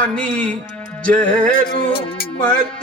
पानी जहरू मत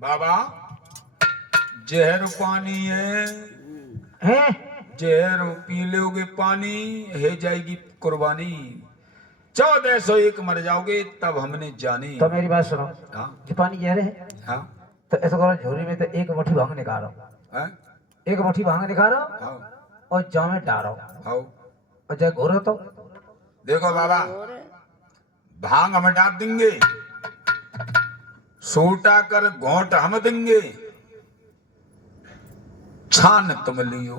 बाबा जहर पानी है जहर पी लोगे पानी है जाएगी कुर्बानी 1401 मर जाओगे तब हमने जानी। तो मेरी बात सुनो। हाँ जो पानी जहर है हाँ तो ऐसा करो झोरी में तो एक मुट्ठी भांग निकालो। हाँ एक मुट्ठी भांग निकालो हाँ और जामे डालो हाँ। और जब घोरो तो देखो बाबा भांग हम डाल देंगे सोटा कर घोट हम देंगे छान तुम लियो।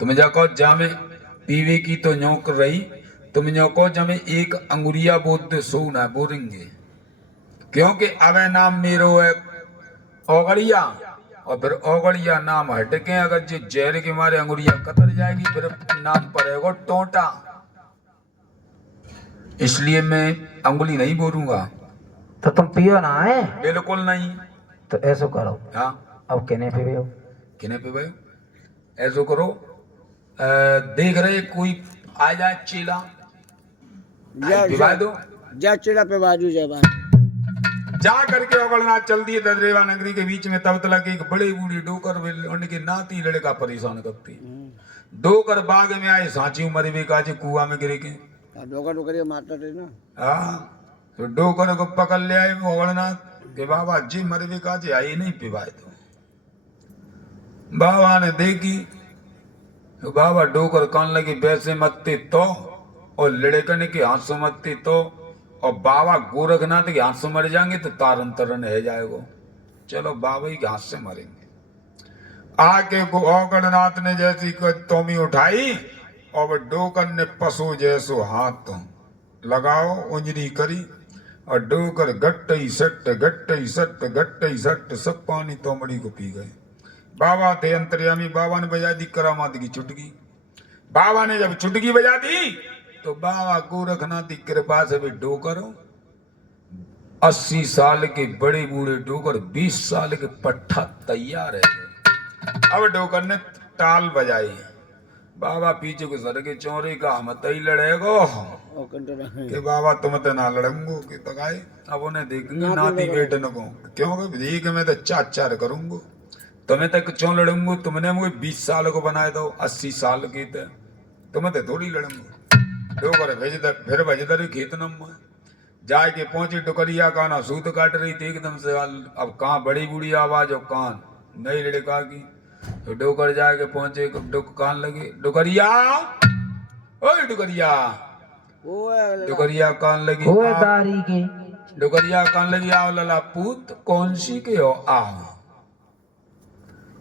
तुम जाको जामे पीवे की तो न्योक रही तुम न्योको जमे एक अंगुरिया बोध सो ना बोरेंगे क्योंकि अवे नाम मेरो है ओगड़िया और फिर ओगड़िया नाम हटके अगर जो जहर के मारे अंगुरिया कतर जाएगी फिर नाम पड़ेगा टोटा। इसलिए मैं अंगुली नहीं बोलूंगा। तो तुम पियो ना है? बिल्कुल नहीं। तो ऐसो करो। हाँ अब कहने पे हो किने पे भाई ऐसो करो देख रहे कोई आ जाए चीला पिवा दो जा चीला पे बाजू जा करके ओगलना चल दिए ददरेवा नगरी के बीच में तब तक एक बड़ी बूढ़ी डोकर उनके नाती लड़का परेशान करती डोकर बाग में आए सांची उमर भी काजे कुआ में गिरे के डोकर मारता थे ना। हाँ तो डोकर को पकड़ ले आए ओगलना के बाबा जी मरवे काजे आई नहीं पिवाए तो बाबा ने देखी तो बाबा डोकर कान लगी पैसे मत्ते तो और लड़कन के हाथ से मत्ते तो और बाबा गोरखनाथ के हाथ से मर जाएंगे तो तारन तरन है जाएगा। चलो बाबा ही के हाथ से मरेंगे। आके ओगड़नाथ ने जैसी तोमी उठाई और डोकर ने पशु जैसो हाथ लगाओ उंजली करी और डोकर गट्टई सट्ट सब पानी तोमड़ी को पी गए। बाबा थे अंतर्यामी बाबा ने बजा दी करामात की चुटकी। बाबा ने जब चुटकी बजा दी तो बाबा गोरखनाथ की कृपा से भी डोकर 80 साल के बड़े बूढ़े डोकर 20 साल के पट्ठा तैयार है। अब डोकर ने ताल बजाई बाबा पीछे को सर के चौरे का हम तई लड़ेगो कि बाबा तुम तो ना लड़ूंगो कि तकाए अब उन्हें देखेंगे नाती बेटन को क्योंकि देख मैं तो चार करूंगा तुम्हें तक क्यों लड़ूंगा तुमने मुझे 20 साल को बनाए दो 80 साल की थे तुम्हें तो थोड़ी लड़ूंगा। डोकर फिर भजदर खेत नम्मा जाके पहुंची डुकरिया का ना सूत काट रही थी एकदम से अब कहाँ बड़ी बूढ़ी आवाज और कान नई लड़का की तो डोकर जाके पहुंचे डुक कान लगे डुकरिया ओए डुकरिया डुकरिया कान लगी डुकरिया कान लगी आओ लला पूत कौन सी के हो आ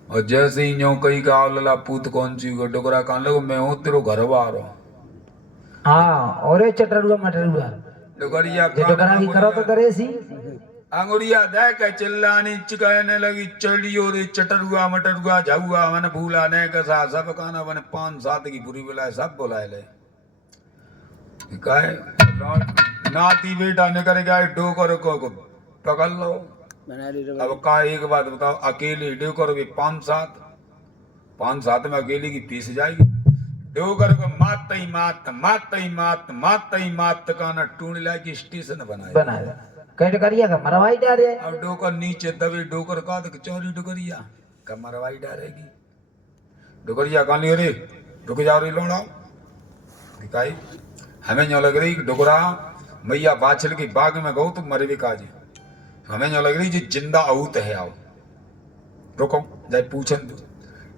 और जैसे ही न्यो कही का आओ लला पूत कौन सी को डुकरा कान लगो मैं हूँ तेरो घर बार हाँ और चटरुआ मटरुआ डुकरिया डुकरा की करो तो करे सी अंगुरिया दे के चिल्लानी कहने लगी चढ़ियो रे चटरुआ मटरुआ झाउआ मन भूला ने कसा सब काना बने 5-7 की पूरी बुलाए सब बुलाए ले कहे नाती बेटा निकल गया डोकर को पकड़ लो। बना दी तो अब का एक बात बताओ अकेले डोकर भी 5-7 में अकेले की पीस जाएगी। डोकर को मात का ना टूंडला की स्टेशन बनाया कैट करिया का मरवाई डाले। अब डोकर नीचे दबे डोकर का तो चौरी डोकरिया का मरवाई डालेगी। डोकरिया कहां लियो रे रुक जाओ रे लोड़ा दिखाई हमें जो लग रही डोकरा मैया बाछल की बाग में गौ तो मरे भी काजे हमें जो लग रही जी जिंदा आहूत है आओ रुको जाए पूछन दो।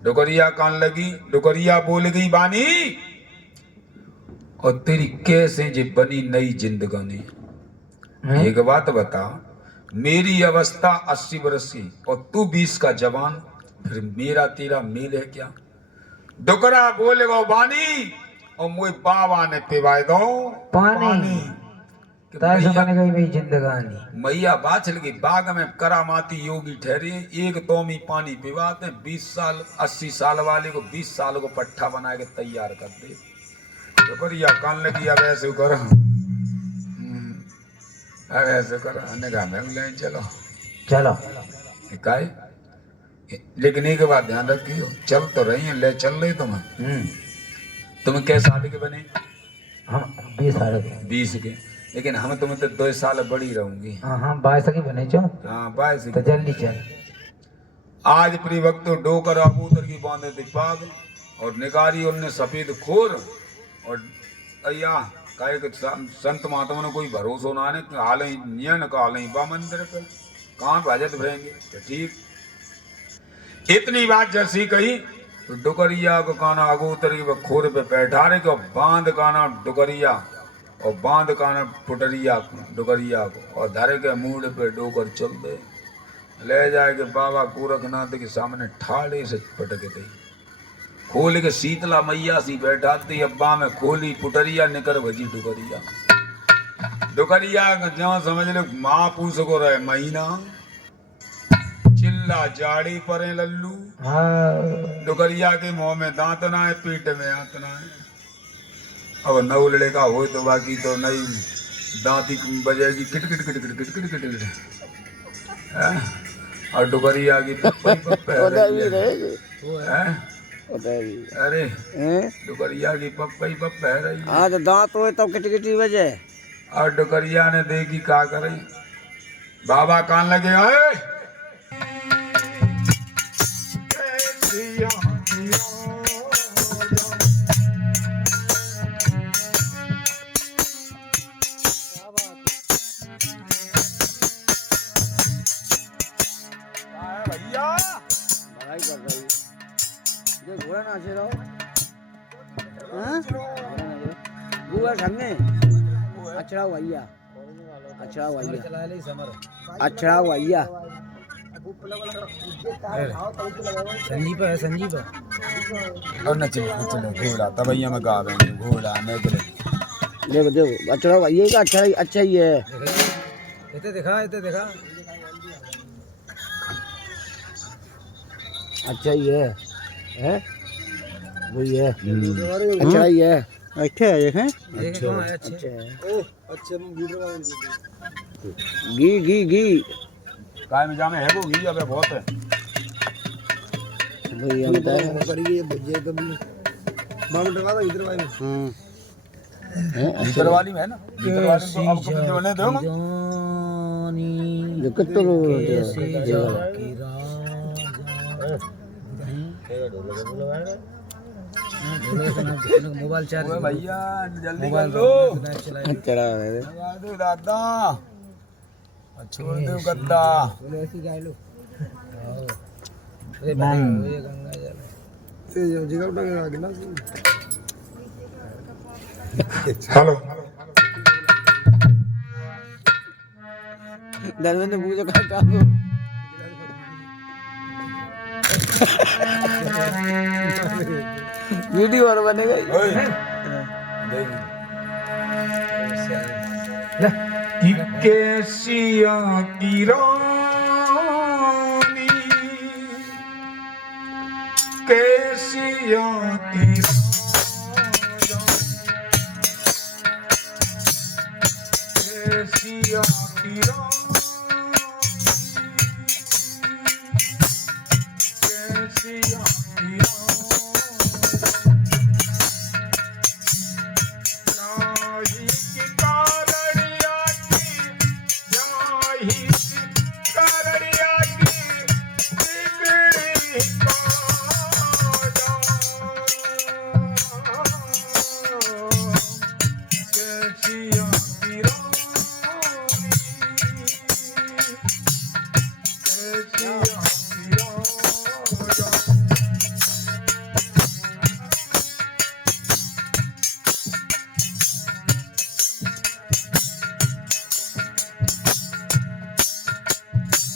डोकरिया कान लगी डोकरिया बोल गई बानी और तेरी कैसे जे बनी नई जिंदगानी। एक बात बता मेरी अवस्था 80 वर्ष की और तू 20 का जवान फिर मेरा तेरा मेल है क्या। डोकरा बोले गो बानी और मुझे बाबा ने पिवाए दो पानी ताइसे बन गई मेरी जिंदगानी। मैया बाछल की बाग में करामाती योगी ठहरे एक तोमी पानी पिवाते 20 साल 80 साल वाले को 20 साल को पट्ठा बना के तैयार कर दे। डोकरिया कान लगी अब ऐसे कर अब ऐसे कर निगाह में ले चलो चलो काय लेकिन एक बात ध्यान रखियो चल तो रही है ले चल रही तुम कै साल के बने। हम 20 साल के 20 के लेकिन हम तुम्हें तो 2 साल बड़ी रहूंगी। हाँ 22 की बने जो हाँ 22 तो जल्दी चल। आज प्रिवक्त डोकर अबूतर की बांधे थे पाग और निकारी उनने सफेद खोर और अया कहे कि संत महात्मा ने कोई भरोसा ना ने हाल ही नियन का हाल ही बा मंदिर पे कहाँ भजत भरेंगे तो ठीक। इतनी बात जैसी कही तो डुकरिया को काना अगोतरी व खोर पे बैठा रहे को बांध काना डुकरिया और बांध काना पुटरिया डुकरिया को और धरे के मूड पे डोकर चल दे ले जाए के बाबा गोरखनाथ के सामने ठाड़े से पटके दी खोल के शीतला मैया सी बैठा थी अब्बा में खोली पुटरिया निकर भजी डुकरिया डुकरिया जहाँ समझ लो माँ पूछ को रहे महीना चिल्ला जाड़ी परे लल्लू डुकरिया के मुंह में दांत ना है पीठ में हाथ ना है। अब नौ लड़का हो तो बाकी तो नहीं दांती बजेगी किट किट किट किट किट किट किट किट और डुकरिया की अरे डुकरिया की पप्पई पप्पा है रही। हाँ तो दांत हो तब किटकिटी बजे और डुकरिया ने देखी का करे बाबा कान लगे आए घोड़ा नाचे रहो बुआ सामने अच्छा भैया अच्छा भैया अच्छा भैया संजीव है संजीव और नचले चलो घोड़ा तबैया में गा रहे हैं घोड़ा नचले देखो देखो अच्छा भैया का अच्छा ही है इते देखा अच्छा ही है वही है अच्छा ही है अच्छा है देखें अच्छा है अच्छा घी काय में जामे है वो घी अबे बहुत है वही हम करिए भुजिया कभी मालूम लगा दो इधर वाली भीतर वाली में है ना भीतर वाली को आपको भीतर बने दो ना दिक्कत तो मोबाइल चार्ज भैया जल्दी कर दो चला दो दादा छोड़ दो गद्दा ऐसी गाय लो हेलो धर्मेंद्र पूजा करता हूँ वीडियो और बनेगा देख कि कैसिया की रानी कैसिया की कैसिया की कैसिया की जाही की कारड़िया की जाही की कारड़िया की बिगड़ी कैसिया की रानी कैसिया की रानी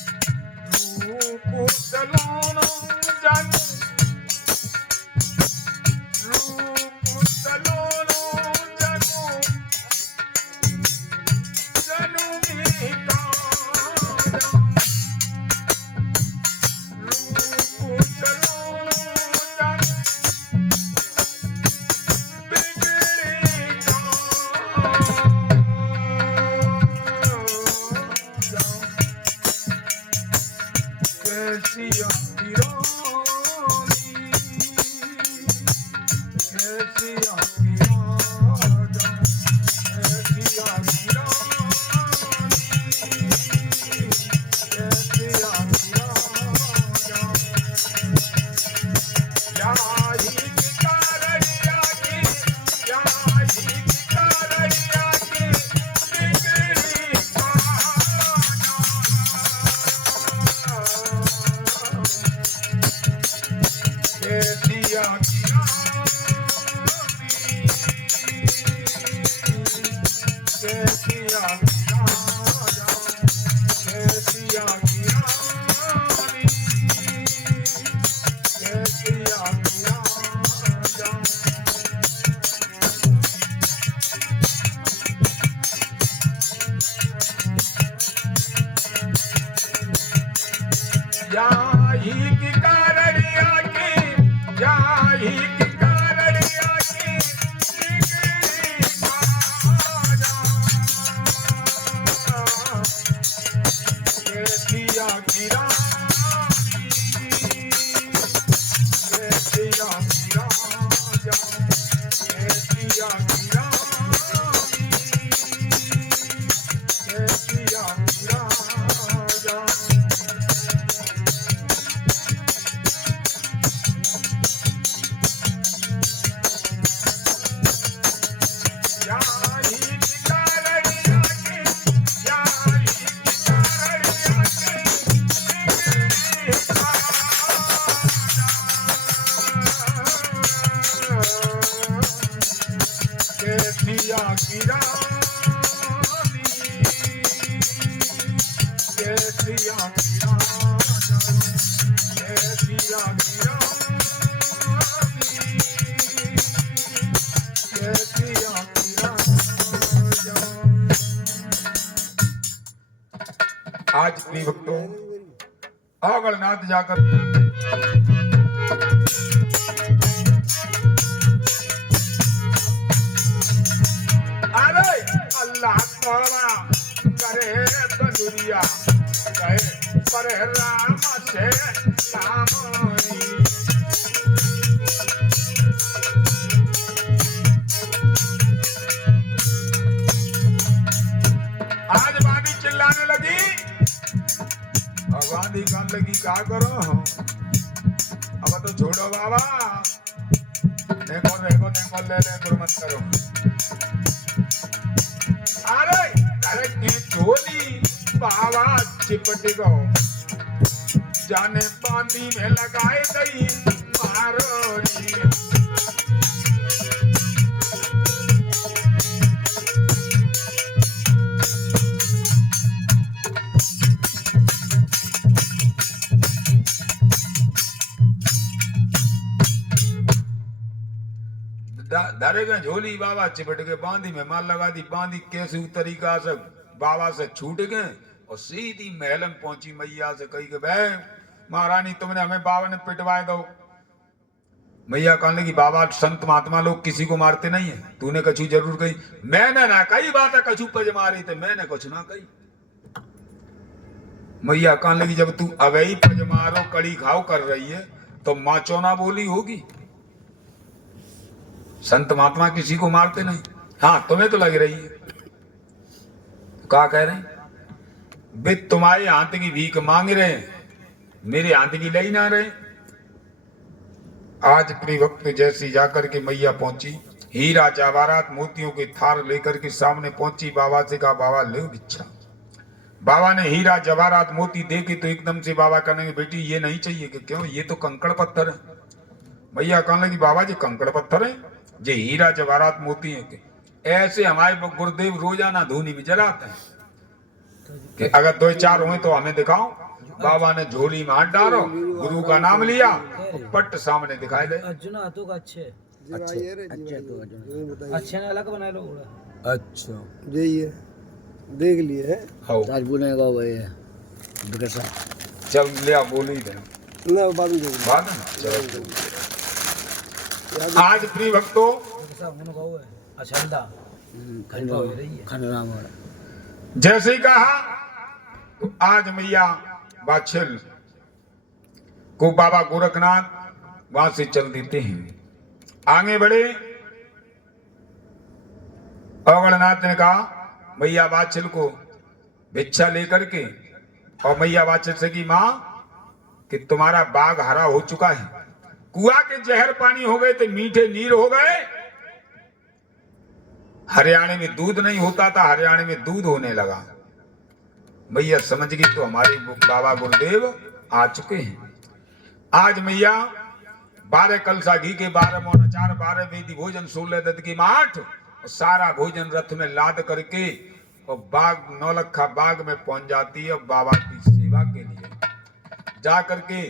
रूप सलोनो जानू रूप सलोनो जानू जानू भी कांदा रूप सलोनो जानू बिगड़ी कांदा कैसिया की रानी कैसिया की राजा कैसिया की रानी कैसिया की राजा जाही की कारड़िया की जाही की कारड़िया की बिगड़ी कैसिया की रानी कैसिया की राजा कैसिया की रानी कैसिया की राजा जाही की कारड़िया की जाही की कारड़िया की बिगड़ी कांदा कैसिया की रानी कैसिया की राजा कैसिया की रानी कैसिया की राजा जाही की कारड़िया की जाही की कारड़िया की बिगड़ी कांदा कैसिया की रानी कैसिया की राजा कैसिया की रानी कैसिया की राजा आज प्रिय भक्तों आगलनाथ जाकर अरे अल्लाह तोरा करे तंदुरिया कहे पर राम से सामोई आज बांधी चिल्लाने लगी और बांधी कहने लगी क्या करो अब तो छोड़ो बाबा देखो देखो देखो ले ले मत करो अरे अरे की चोली बाबा चिपट गो जाने बांधी में लगाए गई मारोड़ी धारे में झोली बाबा चिपट के बांधी में माल लगा दी बांधी कैसे तरीका से बाबा से छूट गए और सीधी महल में पहुंची। मैया से कही कि भाई महारानी तुमने हमें बाबा ने पिटवाए दो। मैया कहने लगी बाबा संत महात्मा लोग किसी को मारते नहीं है, तूने कछु जरूर कही। मैंने ना कही बात है कछु पज मारी थे, मैंने कुछ ना कही। मैया कहने लगी जब तू अवैई पज मारो कड़ी घाव कर रही है तो माँ चौना बोली होगी। संत महात्मा किसी को मारते नहीं। हाँ तुम्हें तो लग रही है। क्या कह रहे हैं? वे तुम्हारे हाथ की भीख मांग रहे हैं, मेरे हाथ की ले ही ना रहे। आज प्रिय वक्त जैसी जाकर के मैया पहुंची, हीरा जवाहरात मोतियों के थार लेकर के सामने पहुंची। बाबा से कहा बाबा ले भिक्षा। बाबा ने हीरा जवाहरात मोती देखे तो एकदम से बाबा कहने लगे बेटी ये नहीं चाहिए। कि क्यों? ये तो कंकड़ पत्थर है। मैया कहने लगी बाबा जी कंकड़ पत्थर है, ये हीरा जवाहरात मोती है। ऐसे हमारे गुरुदेव रोजाना धूनी में जलाते हैं कि अगर दो चार हुए तो हमें दिखाओ। बाबा ने झोली में हाथ डालो, गुरु का नाम लिया और पट सामने दिखाई दे। अर्जुन हाथों का अच्छे अच्छे ने अलग बना लो। अच्छा यही है, देख लिए है। आज बोलेगा भाई बेटा चल लिया बोली दे ना बाद में चलो। आज प्रिय भक्तों जैसे ही कहा तो आज मैया बाछल को बाबा गोरखनाथ वहां से चल देते हैं। आगे बढ़े। अवगणनाथ ने कहा मैया बाछल को भिक्षा लेकर के, और मैया बाछल से की मां कि तुम्हारा बाग हरा हो चुका है, कुआ के जहर पानी हो गए थे, मीठे नीर हो गए। हरियाणा में दूध नहीं होता था, हरियाणा में दूध होने लगा। मैया समझ गई तो हमारे बाबा गुरुदेव आ चुके हैं। आज मैया 12 कलसा घी के 12 मोन अचार 12 वेदी भोजन 16 दत्त की माठ और सारा भोजन रथ में लाद करके और बाग नौलखा बाग में पहुंच जाती है। बाबा की सेवा के लिए जा करके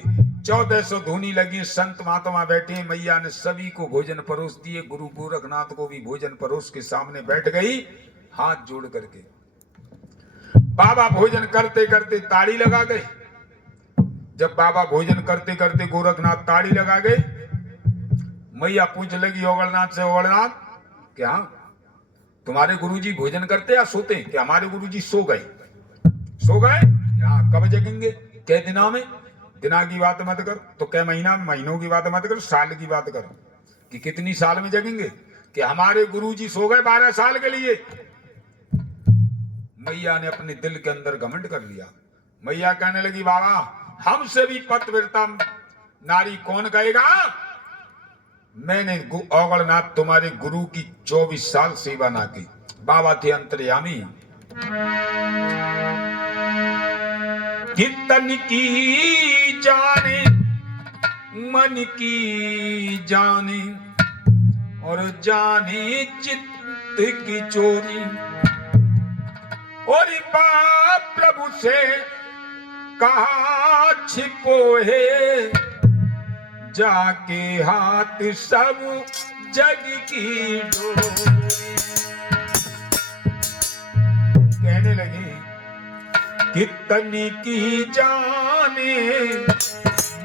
1400 धूनी लगी, संत महात्मा बैठे। मैया ने सभी को भोजन परोस दिए। गुरु गोरखनाथ को भी भोजन परोस के सामने बैठ गई हाथ जोड़ करके। बाबा भोजन करते करते ताड़ी लगा गए। जब बाबा भोजन करते करते गोरखनाथ ताड़ी लगा गए, मैया पूछ लगी ओगलनाथ से ओगलनाथ क्या तुम्हारे गुरुजी भोजन करते या सोते? कि हमारे गुरुजी सो गए। सो गए? कब जगेंगे? कै दिना में? दिना की बात मत कर, तो कै महीना में? महीनों की बात मत कर, साल की बात कर कि कितनी साल में जगेंगे। कि हमारे गुरुजी सो गए 12 साल के लिए। मैया ने अपने दिल के अंदर घमंड कर लिया। मैया कहने लगी बाबा हमसे भी पतिव्रता नारी कौन कहेगा? मैंने ओगलनाथ तुम्हारे गुरु की 24 साल सेवा ना की। बाबा थे अंतर्यामी। कितन की जाने मन की जाने और जाने चित्त की चोरी। और बाप प्रभु से कहा छिपो है जाके हाथ सब जग की डोरी। कहने लगे कितनी की जाने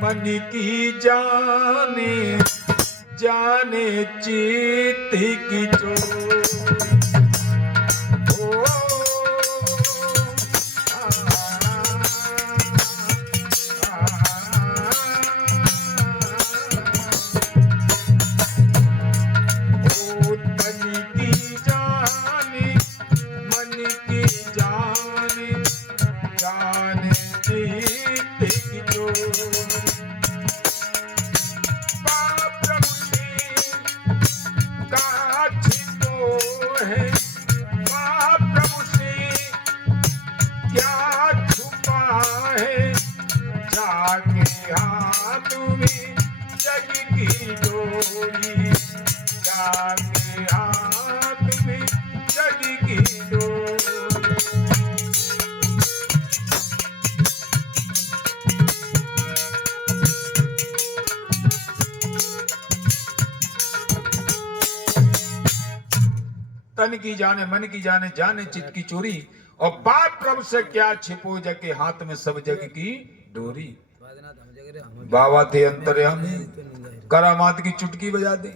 मन की जाने जाने चित्त की चोरी। तन की जाने मन की जाने जाने चित्त की चोरी। और बाप प्रभु से क्या छिपो जग के हाथ में सब जग की डोरी। बाबा थे अंतर्यामी, करामात की चुटकी बजा दे।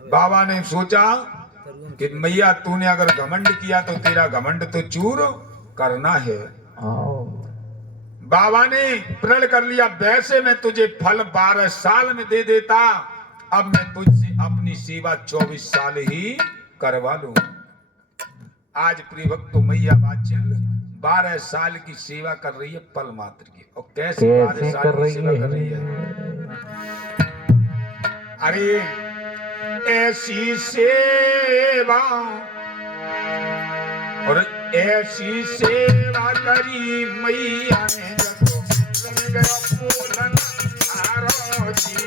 बाबा ने सोचा कि मैया तूने अगर घमंड किया तो तेरा घमंड तो चूर करना है। बाबा ने प्रण कर लिया, वैसे मैं तुझे फल 12 साल में दे देता, अब मैं तुझसे अपनी सेवा 24 साल ही करवा लूं। आज प्रिय भक्तों मैया बाछिल 12 साल की सेवा कर रही है पल मात्र की। और कैसे 12 साल की सेवा कर रही है? अरे ऐसी सेवा और ऐसी सेवा करी मैया ने जब गया फूलन आरोजी।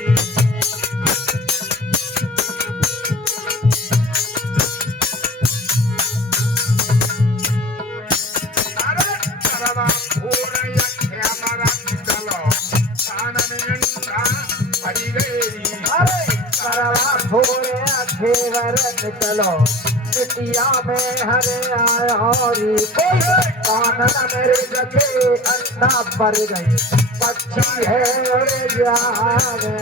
अरे करवा फूल यख्या मरन चलो कानन अंडा भरी गई। अरे करवा फूल अखे वरन चलो मिट्टिया में हरे आया हरी। कोई कानन मेरे जगे अंडा भर गई, पक्षी है उड़ जावे।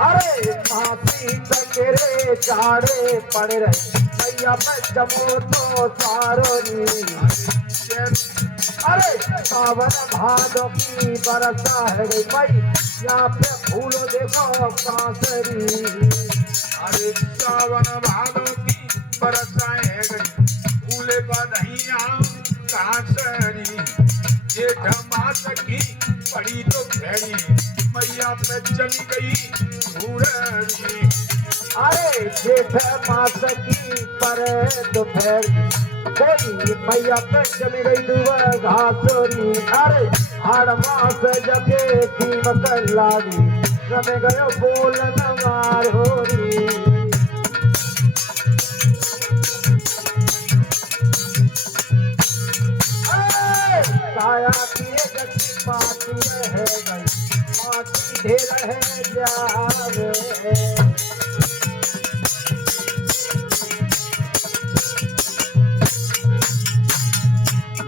अरे मासी तकरे चाड़े पड़ रहे मैया पे जमो तो सारो नी। अरे सावन भादों की बरसा है गई भाई, यहाँ पे फूलो देखो कांसरी। अरे सावन भादों की बरसा है गई, फूले बधैया कांसरी। जेठ मास की पड़ी तो घेरी, मैया पे चली गई घूरनी। अरे जेठ मास की पर दोपहर कोई मैया पे चली गई दुआ घासोरी। अरे हाड़ मास जगे कीमत लागी, रमे गयो बोल न मारोरी। काया किए गति माटी रह गई, माटी ढेर है जावे।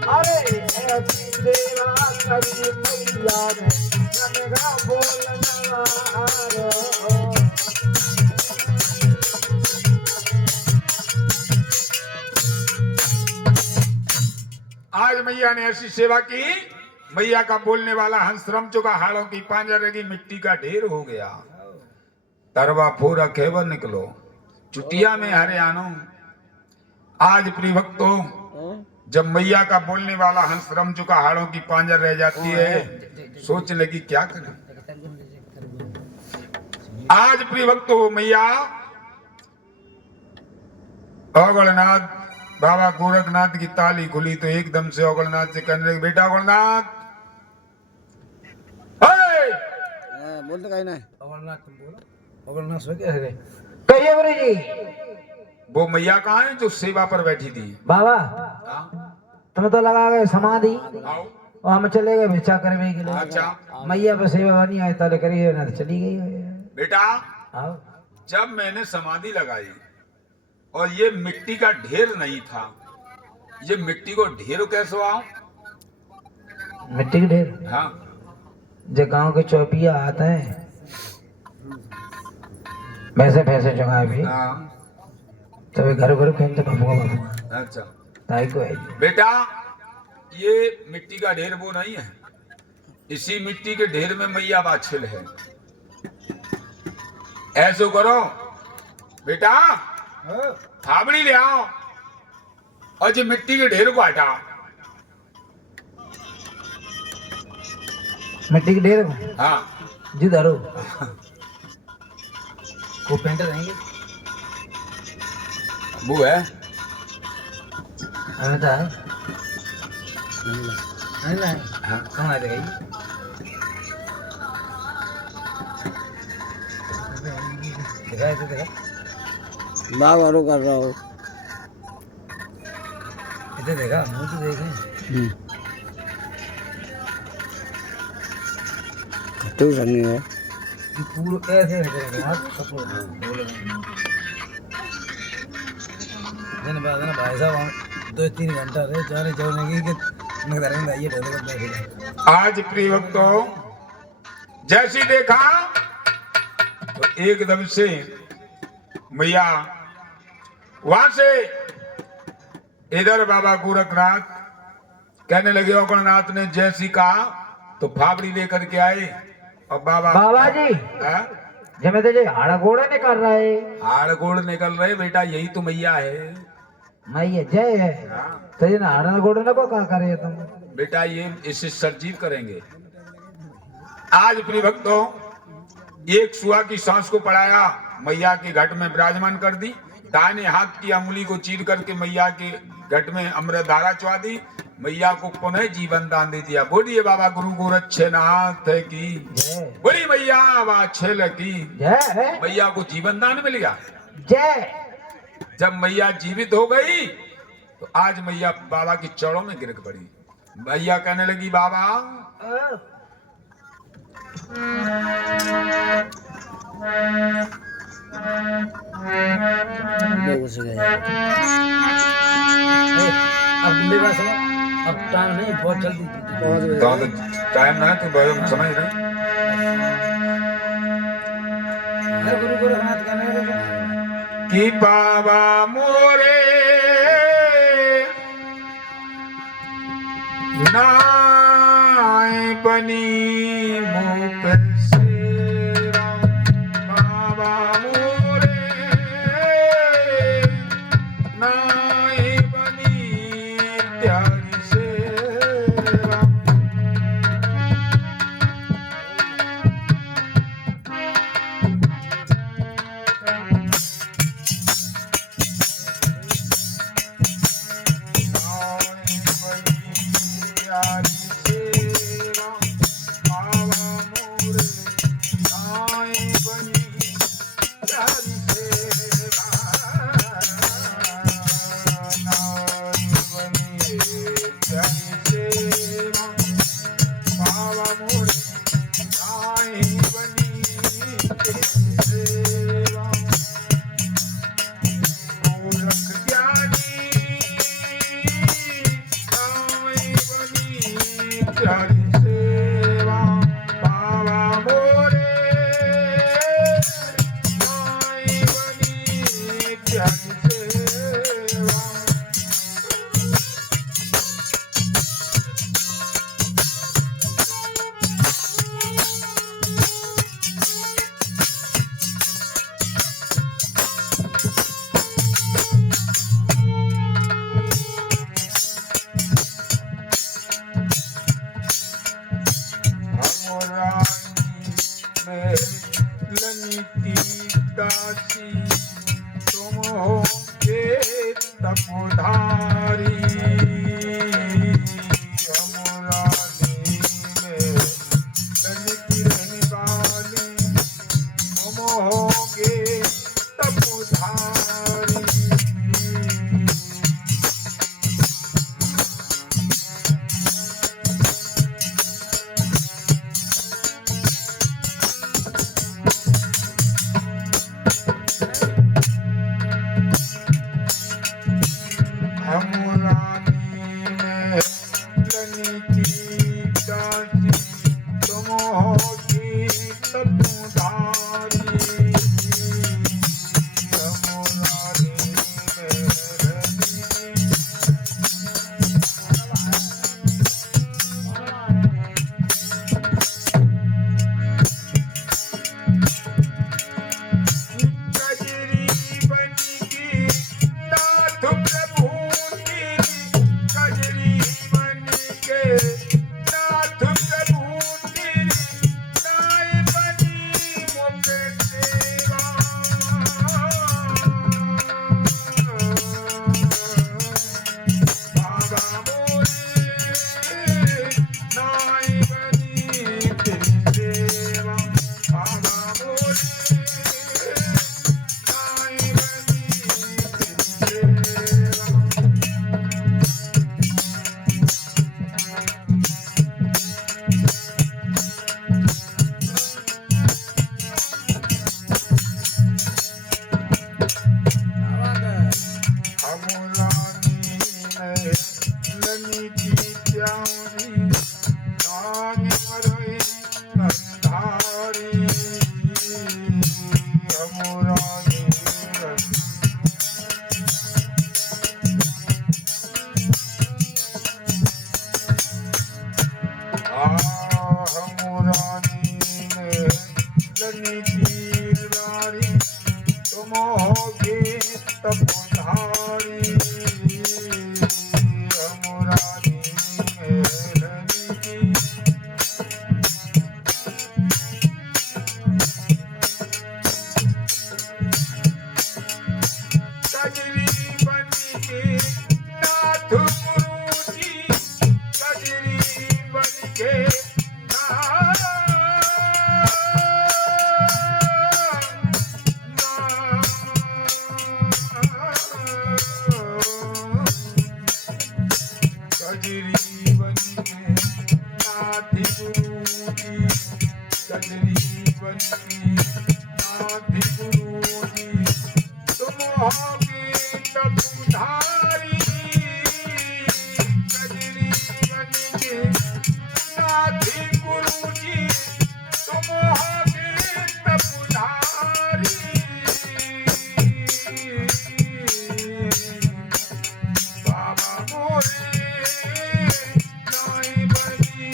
अरे ऐसी सेवा करी मैया ने रमेगा बोल नवारो। आज मैया ने ऐसी सेवा की, मैया का बोलने वाला हंस रम चुका, हाड़ों की पांजर की मिट्टी का ढेर हो गया। तरवा फोरा खेबर निकलो, चुटिया में हरे आनो। आज प्रिय भक्तों जब मैया का बोलने वाला हंस रम चुका, हाड़ों की पांजर रह जाती है, सोच लगी क्या करें। आज प्रिय भक्तों मैया औगणनाथ बाबा गोरखनाथ की ताली खुली तो एकदम से औगणनाथ से कहने लगे, बेटा औगणनाथ, बोलते कहीं नहीं। अगरनाथ तुम बोलो, अगरनाथ सो क्या है? कहिए गुरु जी। वो मैया कहाँ है जो सेवा पर बैठी थी? बाबा तुम तो लगा गए समाधि आओ। और हम चले गए भिक्षा करने के लिए। अच्छा मैया पे सेवा बनी आए ताले करिए ना, तो चली गई। बेटा आओ। जब मैंने समाधि लगाई और ये मिट्टी का ढेर नहीं था, ये मिट्टी को ढेर कैसे आओ? मिट्टी के ढेर? हाँ जो गांव के चौपिया आते हैं भैंसे भैंसे चुगाए भी, हाँ। तभी घर घर खेलते बबुआ बबुआ। अच्छा ताई को है बेटा, ये मिट्टी का ढेर वो नहीं है, इसी मिट्टी के ढेर में मैया बाछिल है। ऐसो करो बेटा, थाबड़ी ले आओ और जो मिट्टी के ढेर को हटा। मिट्टी के ढेर को? हाँ जी धरो। वो पेंट रहेंगे वो है हमें तो है नहीं नहीं। हाँ। कहाँ रहेगी? देखा है तो देखा बाबा रो कर रहा हो। इधर देखा, मुंह तो देखे। तू संगी है पूरा ऐसे करेंगे हाथ कपूर जन बात है ना भाई साहब 2-3 घंटा रहे जाने जाने की कि नगदार में आइए ढोले का आज प्रिय भक्तों जैसी देखा तो एकदम से मैया वहां से इधर बाबा गोरखनाथ कहने लगे औकड़नाथ ने जैसी कहा तो फावड़ी लेकर के आए और बाबा जी हाँ? जमे तो जे हाड़ा घोड़े निकल रहा है हाड़ गोड़ निकल रहे बेटा यही तो मैया है मैया जय है हाँ? तो ये ना हाड़ा घोड़े ना को क्या करे तुम बेटा ये इसे सरजीव करेंगे। आज प्रिय भक्तों एक सुहा की सांस को पढ़ाया मैया के घट में विराजमान कर दी दाहिने हाथ की अंगुली को चीर करके मैया के घट में अमृत धारा चुआ दी मैया को पुनः जीवन दान दे दिया। बोलिए बाबा गुरु गोरक्षनाथ की जय बोली मैया वाछेल की जय मैया को जीवन दान मिल गया। जय जब मैया जीवित हो गई तो आज मैया बाबा की चरणों में गिर पड़ी। मैया कहने लगी बाबा अब मेरी बात सुनो अब टाइम नहीं बहुत जल्दी तो टाइम ना है तो समझ रहे गुरु गोरखनाथ कहने लगे कि बाबा मोरे नाय बनी मुख सेवा बाबा मोरे नाय बनी त्यारी सेवा दासी तुम हो के तपधारी हमरानी में ललित रहने वाली तुम हो के तपधारी हमरानी में मोगे तपोधारी अमुरारी मेलनी कजरी बन के नाथ गुरुजी कजरी बन के कजरी बन के नाथ गुरुजी कजरी बन के नाथ गुरुजी तुम होगे तपधारी कजरी बन के नाथ गुरुजी तुम होगे तपधारी बाबा मोरे नाई बनी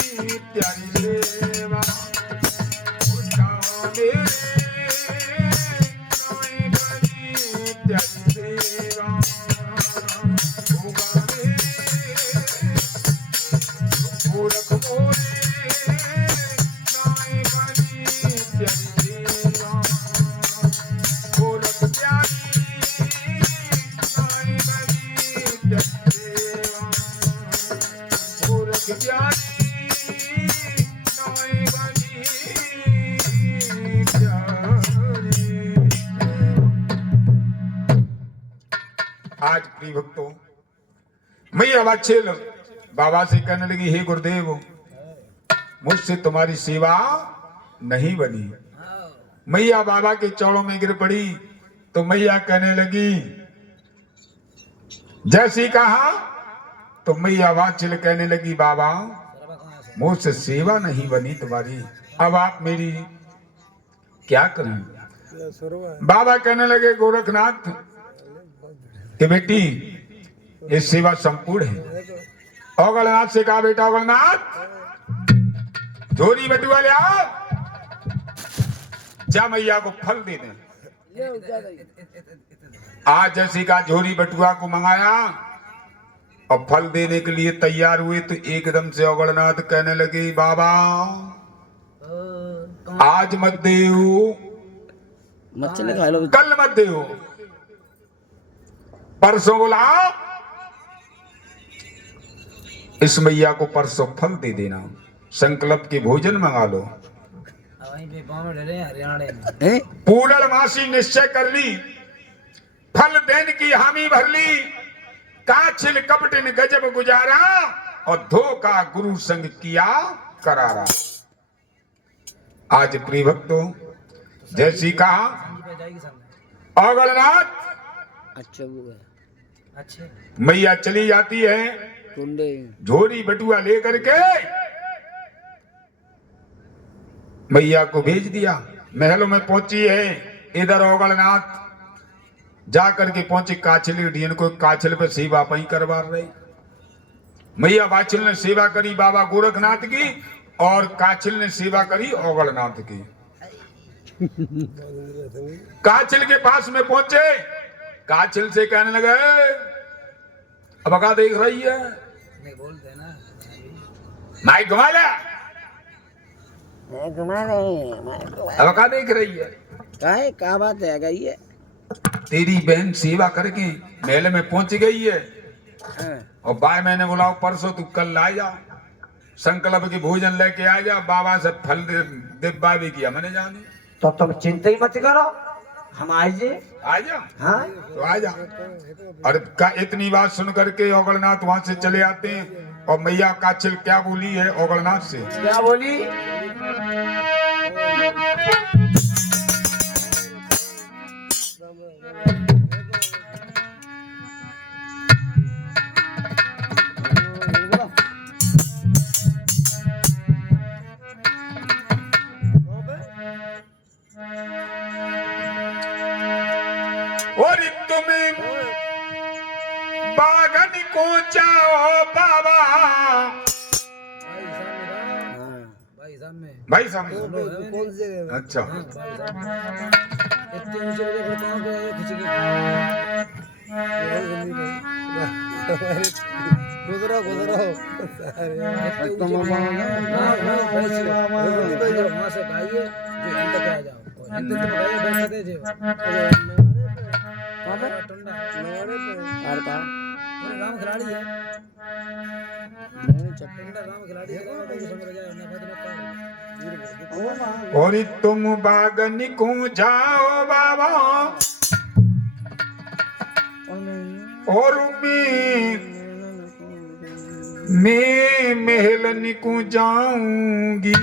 त्यारी सेवा उठाओ मेरे नाई बनी त्यारी सेवा होगा मेरे गोरख मोरे नाई बनी त्यारी सेवा गोरख प्यारी नाई बनी त्यारी सेवा गोरख प्यारी नाई बनी त्यारी आज प्रिय भक्तों मैया वात्सल बाबा से कहने लगी हे गुरुदेव मुझसे तुम्हारी सेवा नहीं बनी। मैया बाबा के चौड़ों में गिर पड़ी तो मैया कहने लगी जैसी कहा तो मैया वात्सल कहने लगी बाबा मुझसे सेवा नहीं बनी तुम्हारी, अब आप मेरी क्या करें। बाबा कहने लगे गोरखनाथ कि बेटी ये सेवा संपूर्ण है। औगलनाथ से कहा बेटा औगलनाथ झोरी बटुआ ले आओ, जा मैया को फल दे दे। आज जैसी का झोरी बटुआ को मंगाया और फल देने के लिए तैयार हुए तो एकदम से औगलनाथ कहने लगे बाबा आज मत देओ कल मत देओ परसों बुलाओ, इस मैया को परसों फल दे देना, संकल्प के भोजन मंगा लो। पूर्णमासी निश्चय कर ली, फल देने की हामी भर ली, काछिल कपटिन गजब गुजारा और धोखा गुरु संग किया करारा। आज प्रिय भक्तों जैसी कहा औगलनाथ अच्छा मैया चली जाती है झोरी बटुआ लेकर के मैया को भेज दिया। महलों में पहुंची है, इधर औगलनाथ जाकर के पहुंचे काछिल ढीन को, काछिल पे सेवा पही करवा रहे। मैया वात्सल ने सेवा करी बाबा गोरखनाथ की और काछिल ने सेवा करी औगलनाथ की। काछिल के पास में पहुंचे, काछिल से कहने लगे अब क्या देख रही है, नहीं बोल देना माइक घुमा ले, अब क्या देख रही है, क्या बात है गई है। तेरी बहन सेवा करके मेले में पहुंच गई है और बाय मैंने बुलाओ परसों तू कल ला जा, संकल्प के भोजन लेके आ जा, बाबा से फल दिब्बा भी किया मैंने जाने। तो तुम चिंता ही मत करो, हम आ जा हाँ तो आ जा। और इतनी बात सुन करके औगलनाथ वहां से चले आते हैं और मैया काछिल क्या बोली है औगलनाथ से, क्या बोली और तुम्हें बागन को चाहो बाबा भाई सामने कौन से अच्छा इतने ऊंचे ऊंचे घर कहाँ पे आए खिंच के गुजरो गुजरो तुम वहाँ से आइए जो हिंद तक आ जाओ और हिंद तक आइए बैठ सकते जो टंडा राम खिलाड़ी है टंडा राम खिलाड़ी है समझ जाए ना और तुम बागन को जाओ बाबा और मैं महलन को जाऊंगी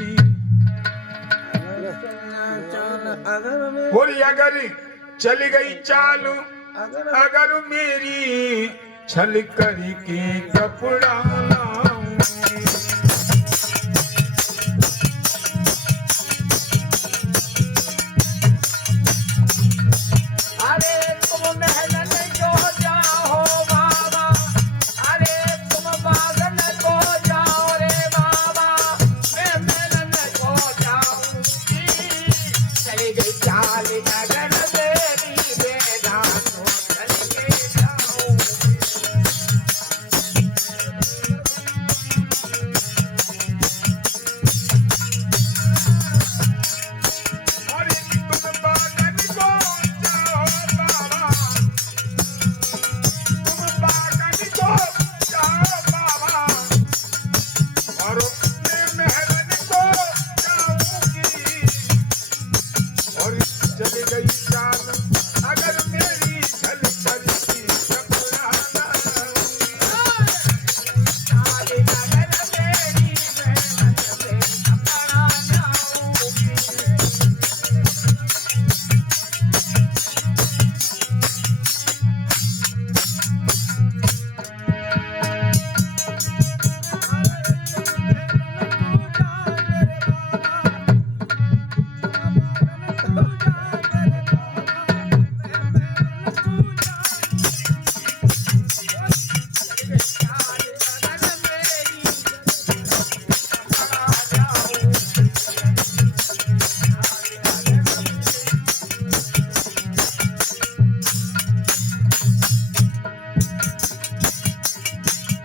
और अगर चली गई चालू अगर मेरी छल करके कपड़ा लाऊंगी अरे तुम महलन को जाओ बाबा अरे तुम बागन को जाओ रे बाबा मैं महलन को जाऊंगी चली गई चाल अगर मेरी बेटा तो चल के जाऊंगी और तुम बागन को जाओ बाबा तुम बागन को जाओ बाबा और मैं महलन को जाऊंगी और चली गई चाल अगर मेरी छल करती कपड़ा लाऊंगी चाल अगर मेरी महलन से अपना जाऊंगी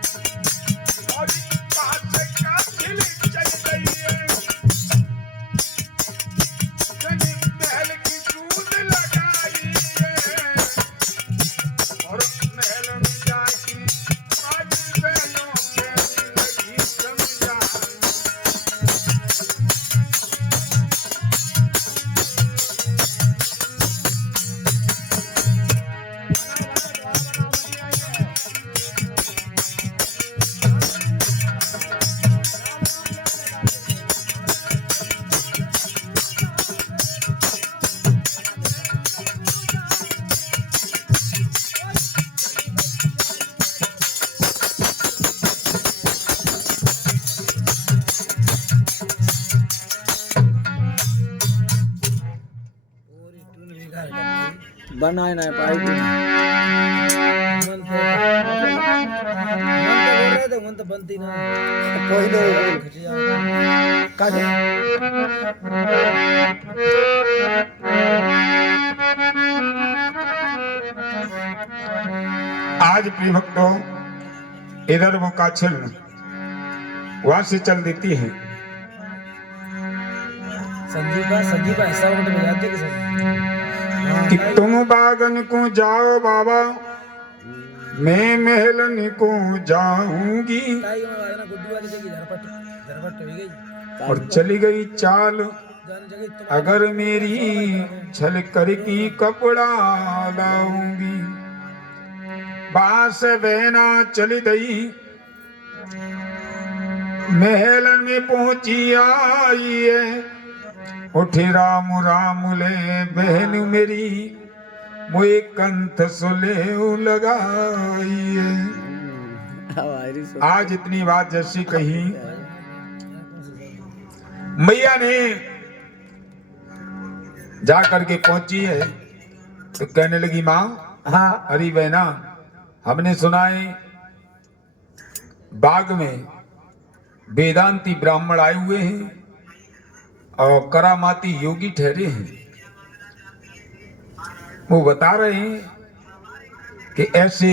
और पास का दिल चल गई है जनी महल की दूध लगाई है और महल में जाके आज बहनों के जिंदगी समझाई बनाए ना पाई मन तो मन तो बनती ना कोई नहीं खिंच जा काजे आज प्रिय भक्तों इधर वो काछल वहां से चल देती है संजीव का हिस्सा वो तो बजाते कि कि तुम बागन को जाओ बाबा मैं महलन को जाऊंगी ताई में वाला गुड्डू वाली जगह झरपट हो गई और चली गई चाल जान जगह तुम अगर मेरी छल कर की कपड़ा लाऊंगी बास बहना चली गई महलन में पहुंची आई है उठे राम राम ले बहन मेरी मोए कंठ सुले लगाई है। आज इतनी बात जैसी कही मैया ने जा करके पहुंची है तो कहने लगी माँ हाँ अरे बहना हमने सुना है बाग में वेदांती ब्राह्मण आए हुए हैं और करामाती योगी ठहरे हैं वो बता रहे हैं कि ऐसे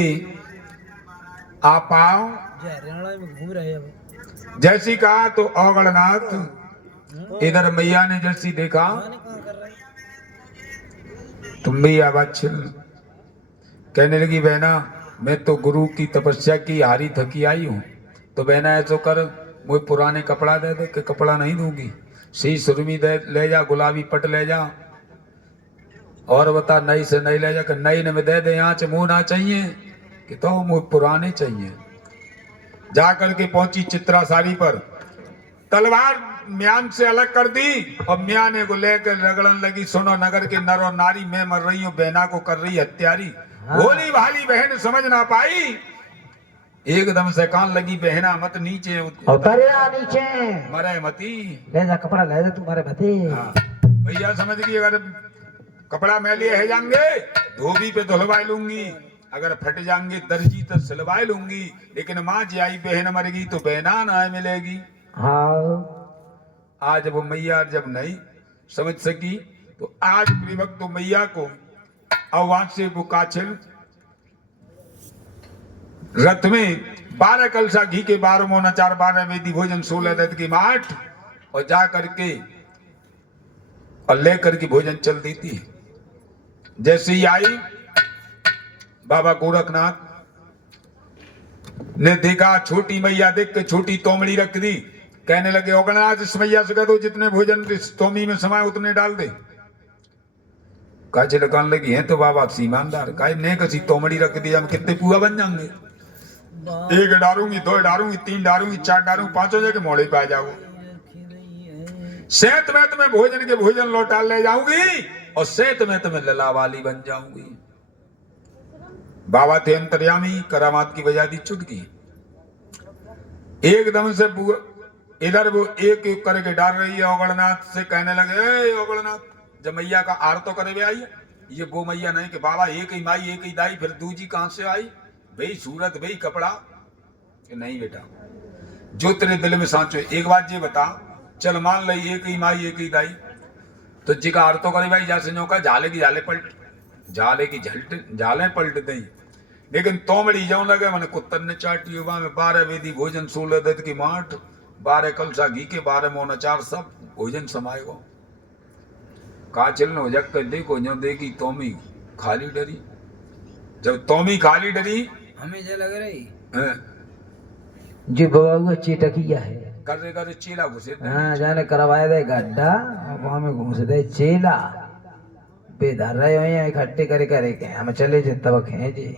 आप आओ। हरियाणा में घूम रहे हैं। जैसी कहा तो औगणनाथ इधर मैया ने जैसी देखा तो मैया बच्चन कहने लगी, बहना मैं तो गुरु की तपस्या की हारी थकी आई हूं, तो बहना ऐसा कर मुझे पुराने कपड़ा दे दे। कि कपड़ा नहीं दूंगी, सी सुरमी दे ले जा, गुलाबी पट ले जा, और बता नई से नई ले जा। कि नई ने में दे दे, यहाँ से मुंह ना चाहिए कि तो मुझे पुराने चाहिए। जा करके पहुंची चित्रा सारी पर, तलवार म्यान से अलग कर दी और म्याने को लेकर रगड़न लगी। सुनो नगर के नर और नारी, मैं मर रही हूँ, बहना को कर रही हत्यारी। भोली भाली बहन समझ ना पाई, एकदम से कान लगी, बहना मत नीचे उतर या नीचे, मरे मती। ले जा कपड़ा ले जा तुम्हारे मती। हाँ, भैया समझ गई, अगर कपड़ा मैले है जाएंगे धोबी पे धुलवा लूंगी, अगर फट जाएंगे दर्जी तो सिलवा लूंगी, लेकिन माँ जी आई बहन मर गई तो बहना ना मिलेगी। हाँ आज वो मैया जब नहीं समझ सकी तो आज प्रियभक्त तो मैया को अवाज से वो काछिल रथ में 12 कलशा घी के 12 मोना 4 12 वेदी भोजन 16 दत्त की माठ और जा करके और लेकर के भोजन चल देती है। जैसे ही आई बाबा गोरखनाथ ने देखा, छोटी मैया देख के छोटी तोमड़ी रख दी। कहने लगे, औगणनाथ इस मैया से कह दो जितने भोजन इस तोमी में समाये उतने डाल दे। काचे लगाने लगी हैं तो बाबा सीमानदार का ने कसी तोमड़ी रख दी, हम कितने पुआ बन जाएंगे। 1 डारूंगी, 2 डारूंगी, 3 डारूंगी, 4 डारूंगी, 5 जगह मोड़े पे आ जाओ। सेत में तुम्हें भोजन के भोजन लौटा ले जाऊंगी और सेत में तुम्हें लला वाली बन जाऊंगी। बाबा थे अंतर्यामी, करामात की बजा दी चुटकी। एकदम से इधर वो एक एक करके डाल रही है। औगणनाथ से कहने लगे, औगणनाथ जब मैया का आर तो करे आई है, ये वो मैया नहीं कि बाबा एक ही माई एक ही दाई, फिर दूजी कहां से आई, भाई सूरत भाई कपड़ा। कि नहीं बेटा, जो तेरे दिल में सांचो एक बात ये बता, चल मान ली एक ही माई एक ही दाई, तो जी का आर तो करे भाई जैसे नो का झाले की झाले पलट, झाले की झाले पलट दई। लेकिन तोमड़ी जाऊं लगे मैंने कुत्तन ने चाटी हुआ में 12 वेदी भोजन 16 दत्त की माठ 12 कलशा घी के 12 मोन अचार सब भोजन समाएगा। का चलन हो जग कर देखो जो देखी तोमी खाली डरी। जब तोमी खाली डरी हमें जो लग रही जी बाबा चेटकिया है कर कर चेला घुसे। हाँ जाने करवाए दे गड्ढा और वहां में घुस दे चेला बेधर रहे हो यहाँ इकट्ठे करे करे के हम चले जे तब खे जी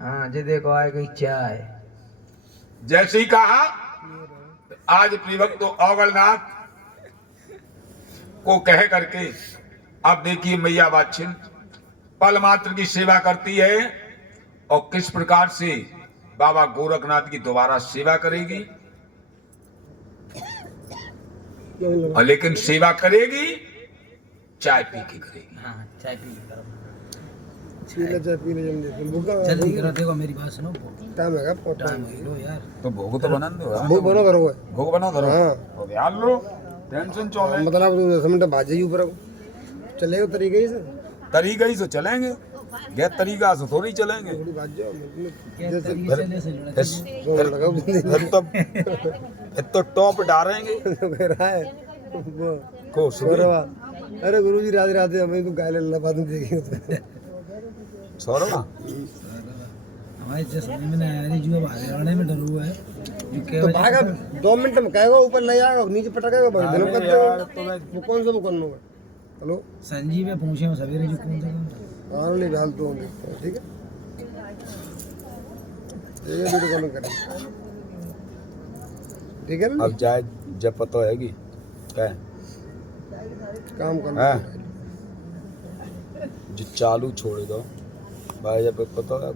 हाँ जी देखो आए गई चाय। जैसे ही कहा आज प्रियभक्त तो औगणनाथ को कह करके अब देखिए मैया बादशिन पल मात्र की सेवा करती है और किस प्रकार से बाबा गोरखनाथ की दोबारा सेवा करेगी। और लेकिन सेवा करेगी चाय पी के करेगी। हाँ चाय पी के करो। चाय पीने जल्दी करो, देखो मेरी बात सुनो, टाइम है टाइम हो लो यार। तो भोग तो बना दो, भूख बनो करो भोग बना दो। हाँ तो यार लो टेंशन चले मतलब 10 मिनट भाजे ऊपर चलेगा तरीके से तरीका ही से चलेंगे, गैर तरीका से थोड़ी चलेंगे। थोड़ी भाज जाओ क्या तरीके से ले से लड़ा फिर तो टॉप डालेंगे कह रहा है को सौरवा। अरे गुरुजी राधे राधे, हमें तो गाय ले बाद में देखेंगे सौरवा हमारे जो समझ में नहीं आ रही, जो हरियाणा में डर हुआ है जो तो भागा 2 मिनट में कहेगा ऊपर ले जाएगा नीचे पटकेगा भाई धर्म करते हो। वो कौन सा वो करना होगा। हेलो संजीव है पूछे हम सवेरे जो कौन सा हाँ नहीं डाल तो देखते हैं ठीक है वीडियो कॉल करें ठीक है ना। अब जाए जब पता है कि क्या काम करना है जो चालू छोड़ दो भाई जब पता है